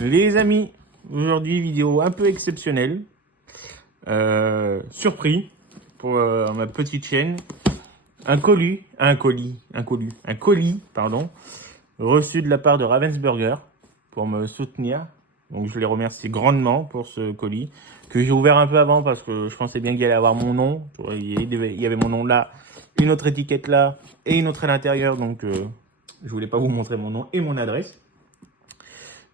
Les amis, aujourd'hui vidéo un peu exceptionnelle. Surpris pour ma petite chaîne. Un colis, pardon, reçu de la part de Ravensburger pour me soutenir. Donc je les remercie grandement pour ce colis que j'ai ouvert un peu avant parce que je pensais bien qu'il allait avoir mon nom. Il y avait mon nom là, une autre étiquette là et une autre à l'intérieur. Donc je voulais pas vous montrer mon nom et mon adresse.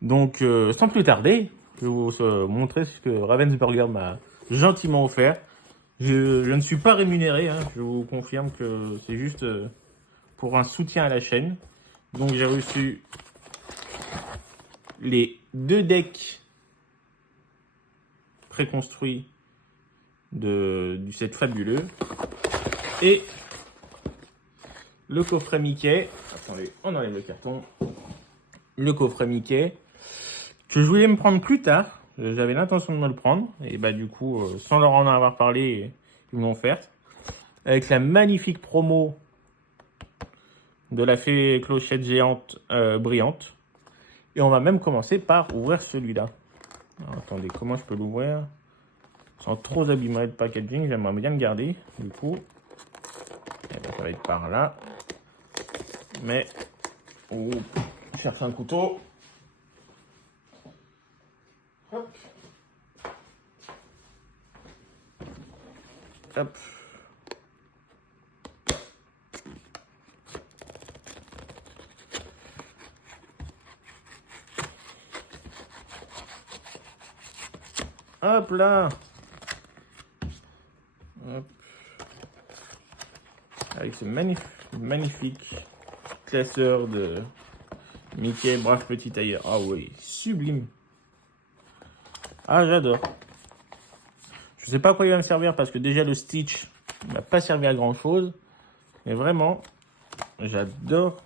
Donc sans plus tarder, je vais vous montrer ce que Ravensburger m'a gentiment offert. Je ne suis pas rémunéré, hein, je vous confirme que c'est juste pour un soutien à la chaîne. Donc j'ai reçu les 2 decks préconstruits du set fabuleux et le coffret Mickey. Attendez, on enlève le carton. Le coffret Mickey que je voulais me prendre plus tard. J'avais l'intention de me le prendre et bah du coup, sans leur en avoir parlé, ils m'ont offert avec la magnifique promo de la fée clochette géante brillante. Et on va même commencer par ouvrir celui-là. Attendez, comment je peux l'ouvrir sans trop abîmer le packaging? J'aimerais bien le garder. Du coup, eh ben, ça va être par là. Mais, je cherche un couteau. Hop. Hop. Hop là. Hop. Avec ce magnifique classeur de Mickey, brave petit tailleur. Ah oui, sublime. Ah, j'adore. Je sais pas à quoi il va me servir parce que déjà le Stitch ne m'a pas servi à grand chose. Mais vraiment, j'adore.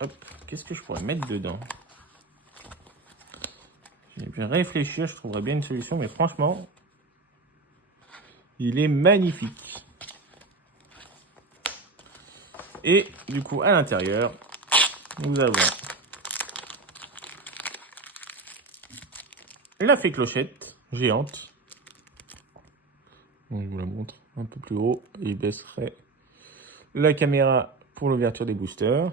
Hop, qu'est-ce que je pourrais mettre dedans? J'ai pu réfléchir, je trouverais bien une solution, mais franchement, il est magnifique. Et du coup, à l'intérieur, nous avons la fée clochette géante. Donc, je vous la montre un peu plus haut. Il baisserait la caméra pour l'ouverture des boosters.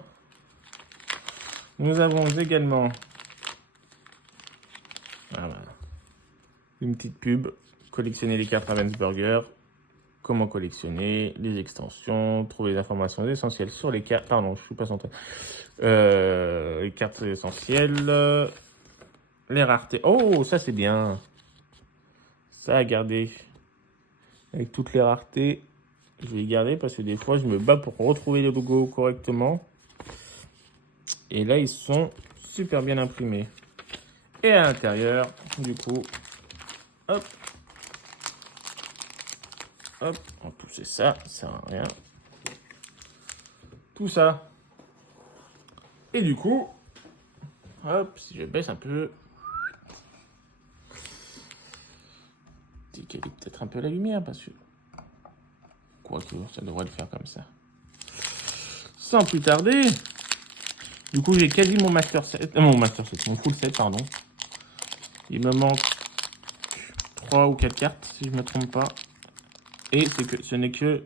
Nous avons également une petite pub. Collectionner les cartes Ravensburger. Comment collectionner, les extensions, trouver les informations essentielles sur les cartes. Pardon, je suis pas centré. Les cartes essentielles. Les raretés. Oh, ça c'est bien. Ça à garder. Avec toutes les raretés. Je vais les garder parce que des fois je me bats pour retrouver les logos correctement. Et là ils sont super bien imprimés. Et à l'intérieur, du coup, hop. Hop, on va pousser ça, ça sert à rien. Tout ça. Et du coup, hop, si je baisse un peu, décaler peut-être un peu la lumière parce que, quoique, ça devrait le faire comme ça. Sans plus tarder, du coup, j'ai quasi mon master set, mon full set, pardon. Il me manque 3 ou 4 cartes, si je ne me trompe pas. Et ce n'est que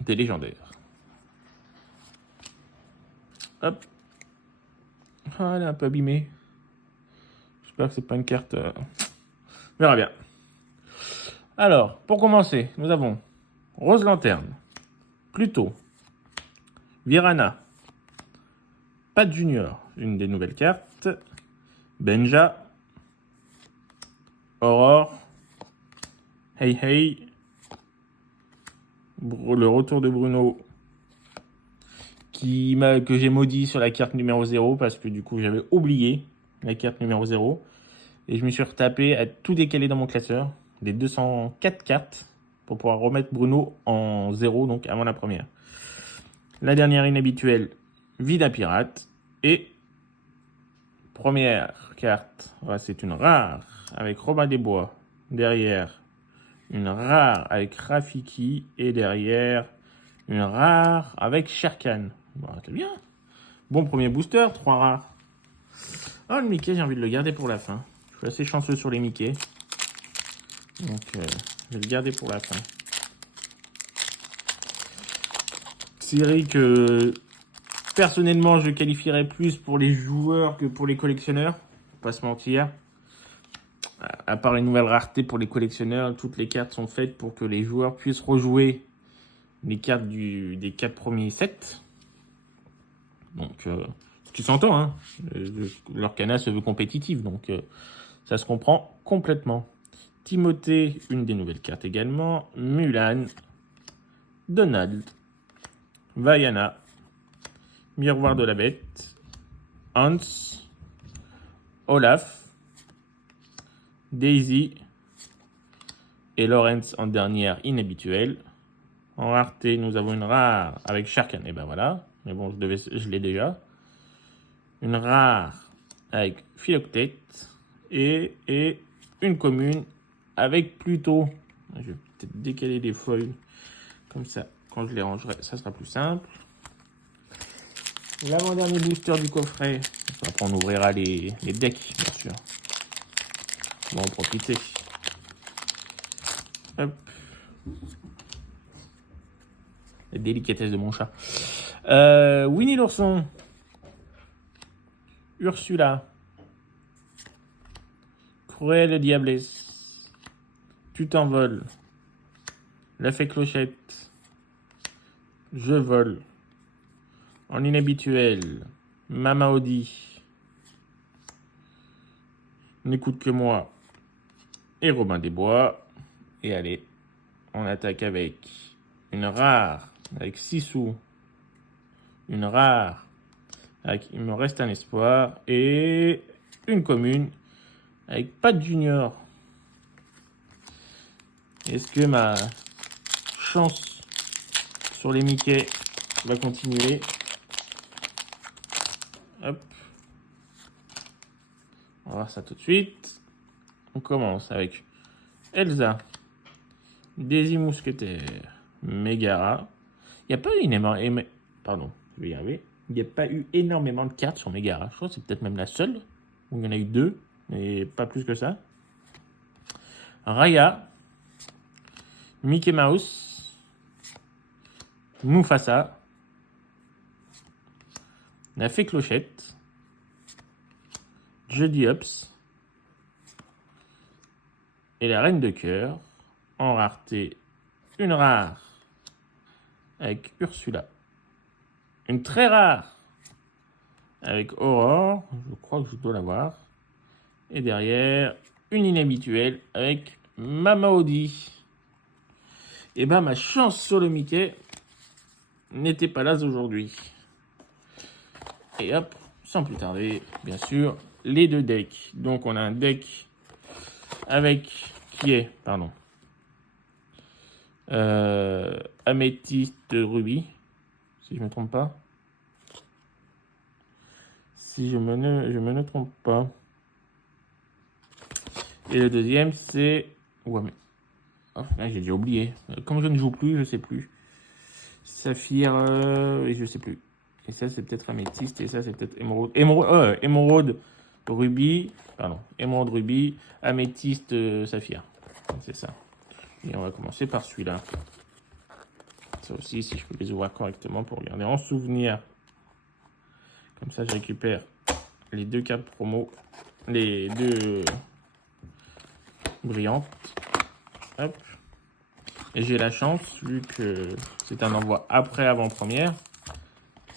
des légendaires. Hop. Ah, elle est un peu abîmée. J'espère que c'est pas une carte. On verra bien. Alors, pour commencer, nous avons Rose Lanterne, Pluto, Virana, Pat Junior, une des nouvelles cartes, Benja, Aurore, Hey Hey, le retour de Bruno, que j'ai maudit sur la carte numéro 0 parce que du coup j'avais oublié la carte numéro 0 et je me suis retapé à tout décaler dans mon classeur, les 204 cartes pour pouvoir remettre Bruno en 0, donc avant la première. La dernière inhabituelle, Vida Pirate, et première carte, c'est une rare avec Robin des Bois, derrière une rare avec Rafiki et derrière une rare avec Sherkan. Bon, c'est bien. Bon premier booster, 3 rares. Oh, le Mickey, j'ai envie de le garder pour la fin. Je suis assez chanceux sur les Mickey. Donc, je vais le garder pour la fin. Série que, personnellement, je qualifierais plus pour les joueurs que pour les collectionneurs. Faut pas se mentir. À part les nouvelles raretés pour les collectionneurs, toutes les cartes sont faites pour que les joueurs puissent rejouer les cartes des 4 premiers sets. Donc, ce qui s'entend, hein. Leur cana se veut compétitif, donc ça se comprend complètement. Timothée, une des nouvelles cartes également. Mulan, Donald, Vaiana, Miroir de la Bête, Hans, Olaf, Daisy et Lawrence en dernière inhabituelle. En rareté, nous avons une rare avec Sharkan, et ben voilà. Mais bon, je l'ai déjà. Une rare avec Philoctète et une commune avec Pluto. Je vais peut-être décaler les feuilles comme ça. Quand je les rangerai, ça sera plus simple. L'avant-dernier booster du coffret. Après, on ouvrira les decks, bien sûr. On va en profiter. Hop. La délicatesse de mon chat. Winnie l'ourson. Ursula. Cruelle diablesse. Tu t'envoles. La fée clochette. Je vole. En inhabituel. Mama Audi. N'écoute que moi. Et Robin des Bois. Et allez, on attaque avec une rare, avec 6 sous. Une rare, avec il me reste un espoir. Et une commune, avec Pat Junior. Est-ce que ma chance sur les Mickey va continuer? Hop. On va voir ça tout de suite. On commence avec Elsa, Daisy Mousquetaire, Megara. Il n'y a pas eu énormément... Pardon, je vais y arriver. Il n'y a pas eu énormément de cartes sur Megara. Je crois que c'est peut-être même la seule. Où il y en a eu 2, mais pas plus que ça. Raya, Mickey Mouse, Mufasa, la fée Clochette, Jody Hopps et la reine de cœur. En rareté, une rare avec Ursula. Une très rare avec Aurore. Je crois que je dois l'avoir. Et derrière, une inhabituelle avec Mama Audi. Et ben ma chance sur le Mickey n'était pas là aujourd'hui. Et hop, sans plus tarder, bien sûr, les 2 decks. Donc on a un deck avec Améthyste Rubis, si je me trompe pas. Si je me ne trompe pas. Et le deuxième, c'est... Ouais, mais... Oh, là, j'ai déjà oublié. Comme je ne joue plus, je sais plus. Saphir, et je sais plus. Et ça, c'est peut-être Améthyste, et ça, c'est peut-être Émeraude. Émeraude Rubis, pardon. Émeraude Rubis, Améthyste Saphir. C'est ça. Et on va commencer par celui-là. Ça aussi, si je peux les ouvrir correctement pour regarder en souvenir. Comme ça, je récupère les 2 cartes promo. Les 2 brillantes. Hop. Et j'ai la chance, vu que c'est un envoi après avant-première,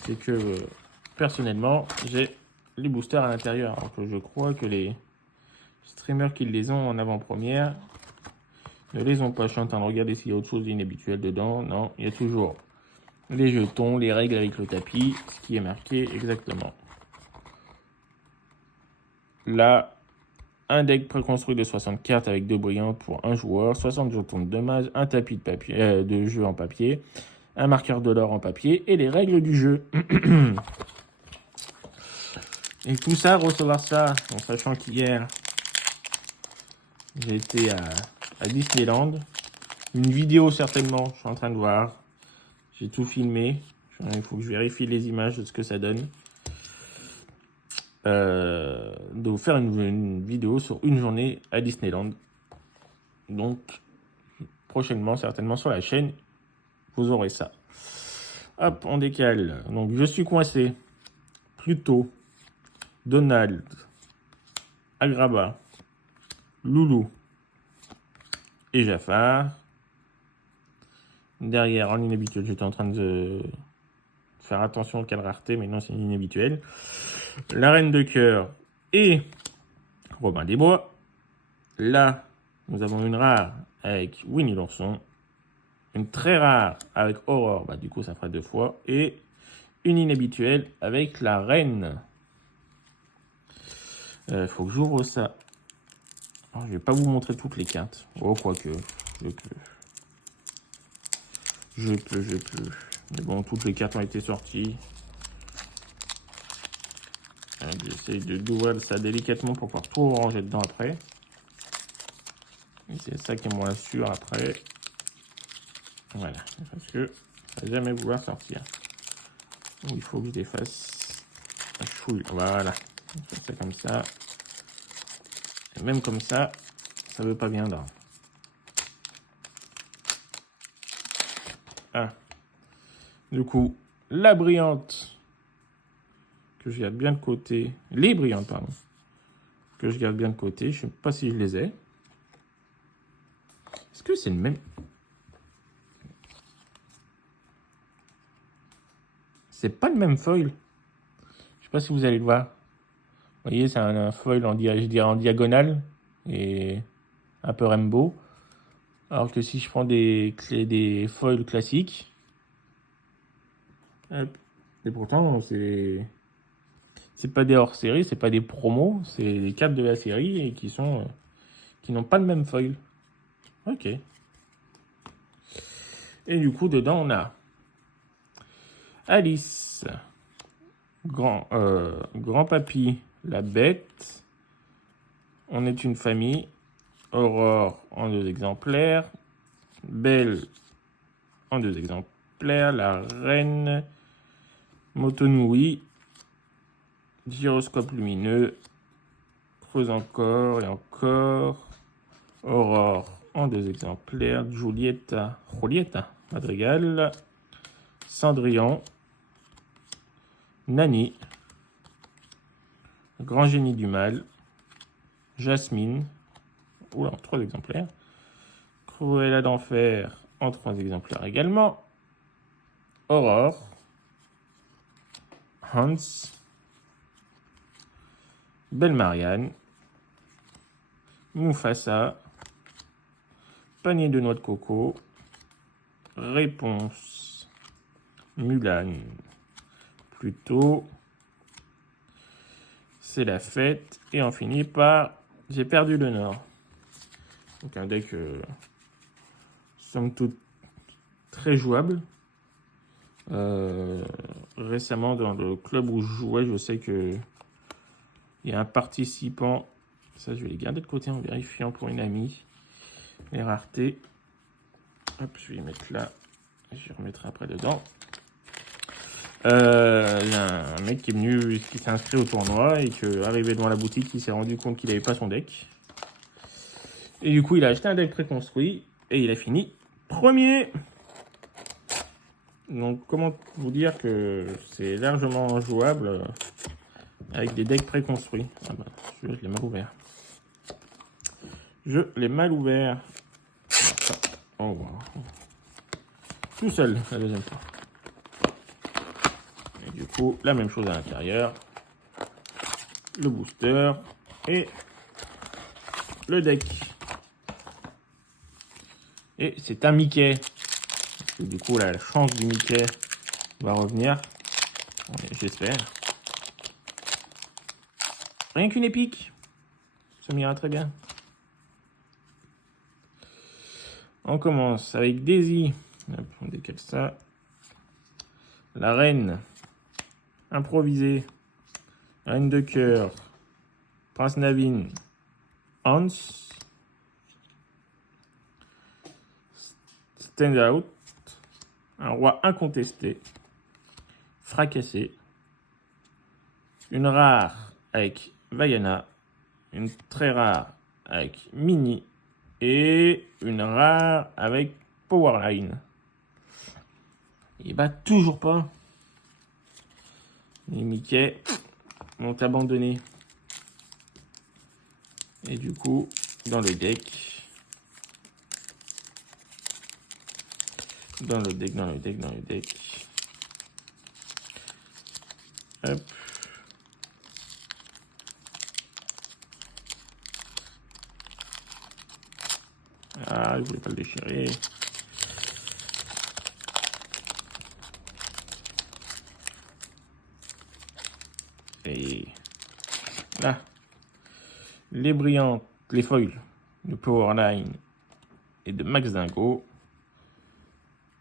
c'est que personnellement, j'ai les boosters à l'intérieur. Alors que je crois que les streamers qui les ont en avant-première ne les ont pas. Je suis en train de regarder s'il y a autre chose d'inhabituel dedans. Non, il y a toujours les jetons, les règles avec le tapis, ce qui est marqué exactement. Là, un deck préconstruit de 60 cartes avec 2 brillantes pour un joueur, 60 jetons de dommages, un tapis de papier, de jeu en papier, un marqueur de l'or en papier et les règles du jeu. Et tout ça, recevoir ça, en sachant qu'hier, j'ai été à Disneyland. Une vidéo certainement, je suis en train de voir. J'ai tout filmé. Il faut que je vérifie les images de ce que ça donne. de vous faire une vidéo sur une journée à Disneyland. Donc, prochainement, certainement sur la chaîne, vous aurez ça. Hop, on décale. Donc, je suis coincé. Pluto, Donald, Agrabah, Loulou et Jafar. Derrière, en inhabituel, j'étais en train de faire attention quelle rareté, mais non, c'est inhabituel. La Reine de Cœur et Robin des Bois. Là, nous avons une rare avec Winnie l'ourson. Une très rare avec Aurore, bah, du coup ça fera 2 fois. Et une inhabituelle avec la Reine. Faut que j'ouvre ça. Alors, je vais pas vous montrer toutes les cartes. Oh, quoique, je peux. Mais bon, toutes les cartes ont été sorties. J'essaye d'ouvrir ça délicatement pour pouvoir tout ranger dedans après. Et c'est ça qui est moins sûr après. Voilà, parce que ça va jamais vouloir sortir. Donc, il faut que je défasse la chouille. Voilà, on fait ça comme ça. Et même comme ça veut pas bien dans. Ah. Du coup, la brillante, que je garde bien de côté. Les brillantes, pardon. Que je garde bien de côté. Je sais pas si je les ai. Est-ce que c'est le même? C'est pas le même foil. Je sais pas si vous allez le voir. Vous voyez, c'est un foil je dirais en diagonale et un peu rainbow. Alors que si je prends des foils classiques, hop, et pourtant c'est pas des hors-série, c'est pas des promos, c'est des cartes de la série et qui n'ont pas le même foil. Ok. Et du coup dedans on a Alice, Grand Papy, la Bête, On est une famille, Aurore en 2 exemplaires, Belle en 2 exemplaires, la Reine, Motonui, Gyroscope lumineux, Creuse encore et encore, Aurore en 2 exemplaires, Julieta Madrigal, Cendrillon, Nani, Grand Génie du Mal, Jasmine, en 3 exemplaires, Cruella d'Enfer en 3 exemplaires également, Aurore, Hans, Belle Marianne, Mufasa, Panier de noix de coco, Réponse, Mulan, Pluto, C'est la fête, et on finit par J'ai perdu le Nord. Donc un deck somme toute très jouable. Récemment dans le club où je jouais, je sais que il y a un participant, ça je vais les garder de côté en vérifiant pour une amie, les raretés. Hop, je vais les mettre là, je les remettrai après dedans. Il y a un mec qui est venu, qui s'est inscrit au tournoi et que, arrivé devant la boutique, il s'est rendu compte qu'il n'avait pas son deck. Et du coup, il a acheté un deck préconstruit et il a fini premier. Donc, comment vous dire que c'est largement jouable avec des decks préconstruits. Ah bah, je l'ai mal ouvert. Je l'ai mal ouvert. Oh, wow. Tout seul, la deuxième fois. Et du coup, la même chose à l'intérieur. Le booster et le deck. Et c'est un Mickey. Du coup, la chance du Mickey va revenir. J'espère. Rien qu'une épique. Ça m'ira très bien. On commence avec Daisy. Hop, on décale ça. La reine. Improvisée. Reine de cœur. Prince Navin. Hans. Stand out. Un roi incontesté. Fracassé. Une rare avec Vaiana, une très rare avec Mini et une rare avec Powerline. Et bah toujours pas. Les Mickey m'ont abandonné. Et du coup, dans le deck, hop. Ah, je voulais pas le déchirer. Et là, les brillantes, les foils de Powerline et de Max Dingo.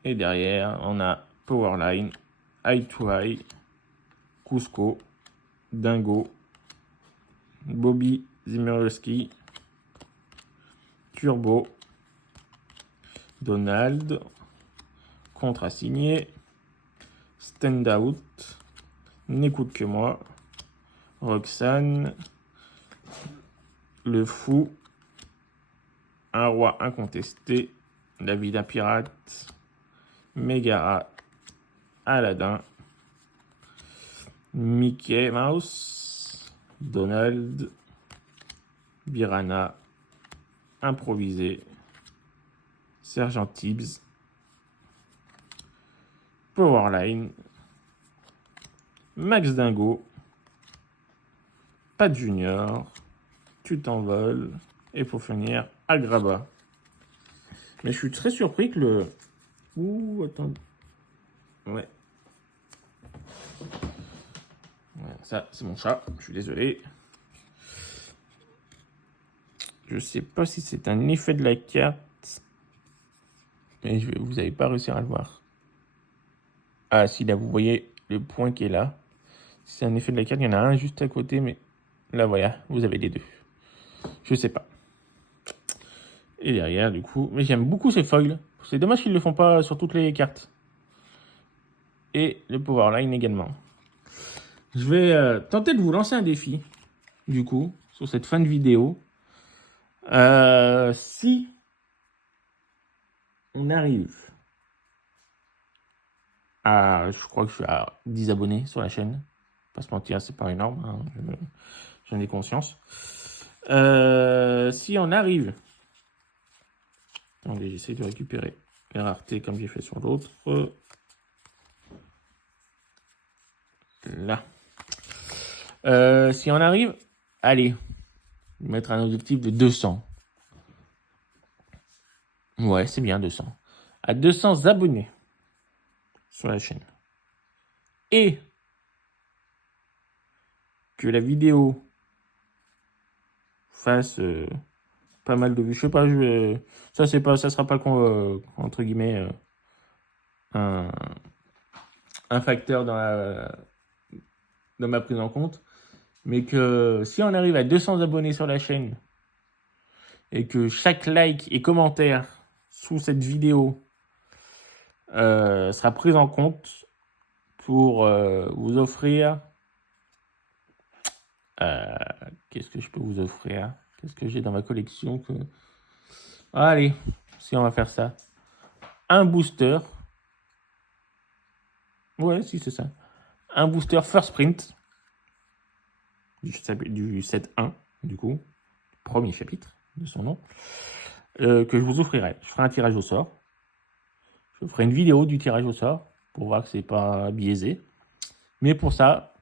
Et derrière, on a Powerline, Eye to Eye, Cusco, Dingo, Bobby Zimmerowski, Turbo, Donald, Contrat signé, Standout, N'écoute que moi, Roxane, Le Fou, Un Roi Incontesté, La Vie d'un Pirate, Megara, Aladdin, Mickey Mouse, Donald, Birana, Improvisé, Sergent Tibbs, Powerline, Max Dingo, Pat Junior, Tu t'envoles, et pour finir, Agraba. Mais je suis très surpris que le... Ouh, attends. Ouais. Ça, c'est mon chat, je suis désolé. Je sais pas si c'est un effet de la carte. Mais vous n'allez pas réussir à le voir. Ah, si, là, vous voyez le point qui est là. C'est un effet de la carte, il y en a un juste à côté, mais là, voilà, vous avez les deux. Je sais pas. Et derrière, du coup, mais j'aime beaucoup ces foils. C'est dommage qu'ils ne le font pas sur toutes les cartes. Et le Powerline également. Je vais tenter de vous lancer un défi, du coup, sur cette fin de vidéo. Si on arrive à... Je crois que je suis à 10 abonnés sur la chaîne. Pas se mentir, c'est pas énorme, hein, j'en ai conscience. Si on arrive... Attendez, j'essaie de récupérer les raretés comme j'ai fait sur l'autre. Là. Si on arrive... Allez, mettre un objectif de 200. Ouais, c'est bien 200. À 200 abonnés sur la chaîne. Et que la vidéo fasse pas mal de vues. Je sais pas, ça c'est pas, ça sera pas entre guillemets un facteur dans ma prise en compte. Mais que si on arrive à 200 abonnés sur la chaîne et que chaque like et commentaire sous cette vidéo sera pris en compte pour vous offrir... qu'est-ce que je peux vous offrir? Qu'est-ce que j'ai dans ma collection que... Allez, si on va faire ça. Un booster. Ouais, si c'est ça. Un booster First Print. Du set 1, du coup. Premier chapitre de son nom. Que je vous offrirai. Je ferai un tirage au sort. Je ferai une vidéo du tirage au sort. Pour voir que c'est pas biaisé. Mais pour ça,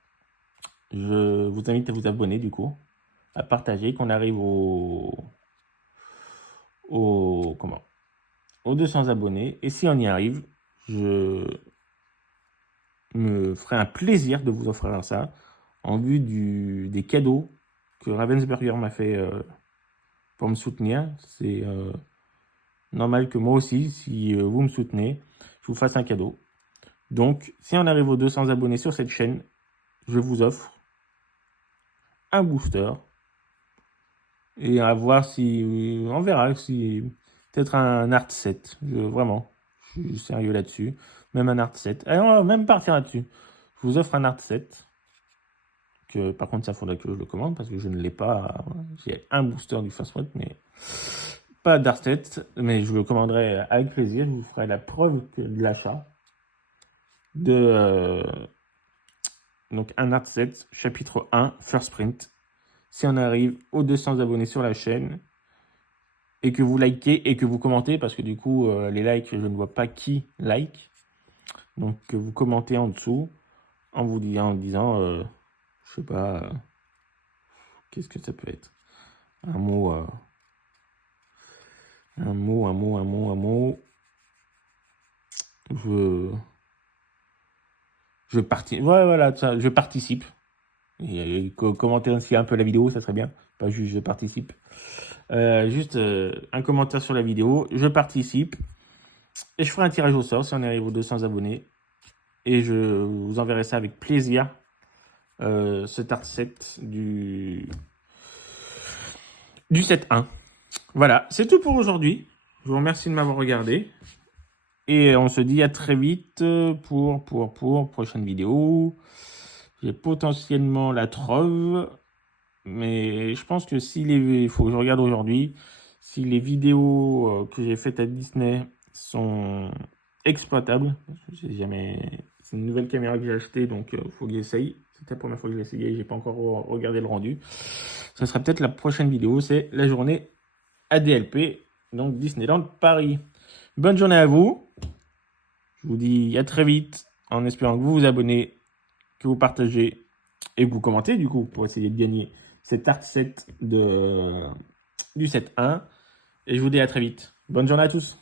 je vous invite à vous abonner, du coup. À partager, qu'on arrive aux 200 abonnés. Et si on y arrive, je me ferai un plaisir de vous offrir ça en vue des cadeaux que Ravensburger m'a fait pour me soutenir. C'est normal que moi aussi, si vous me soutenez, je vous fasse un cadeau. Donc, si on arrive aux 200 abonnés sur cette chaîne, je vous offre un booster. Et à voir si... On verra si... Peut-être un art set. Vraiment. Je suis sérieux là-dessus. Même un art set. Allez, on va même partir là-dessus. Je vous offre un art set. que par contre, ça faudrait que je le commande parce que je ne l'ai pas. J'ai un booster du Fast Foot, mais pas d'art set. Mais je le commanderai avec plaisir. Je vous ferai la preuve de l'achat de donc un art set chapitre 1 First Print. Si on arrive aux 200 abonnés sur la chaîne et que vous likez et que vous commentez, parce que du coup, les likes, je ne vois pas qui like. Donc, que vous commentez en dessous en vous disant, je sais pas, qu'est-ce que ça peut être? Un mot, un mot. Je participe. Ouais, voilà, ça, je participe. Et commenter aussi un peu la vidéo, ça serait bien. Pas juste je participe. Juste un commentaire sur la vidéo. Je participe. Et je ferai un tirage au sort si on arrive aux 200 abonnés. Et je vous enverrai ça avec plaisir. Cet art set du 7-1. Voilà, c'est tout pour aujourd'hui. Je vous remercie de m'avoir regardé. Et on se dit à très vite pour prochaine vidéo. J'ai potentiellement la trove. Mais je pense que il faut que je regarde aujourd'hui. Si les vidéos que j'ai faites à Disney sont exploitables. C'est une nouvelle caméra que j'ai achetée, donc il faut que j'essaye. C'était la première fois que je l'ai essayé, j'ai pas encore regardé le rendu. Ça sera peut-être la prochaine vidéo, c'est la journée ADLP, donc Disneyland Paris. Bonne journée à vous. Je vous dis à très vite, en espérant que vous vous abonnez, que vous partagez et que vous commentez, du coup, pour essayer de gagner cet art set du 7-1. Et je vous dis à très vite. Bonne journée à tous.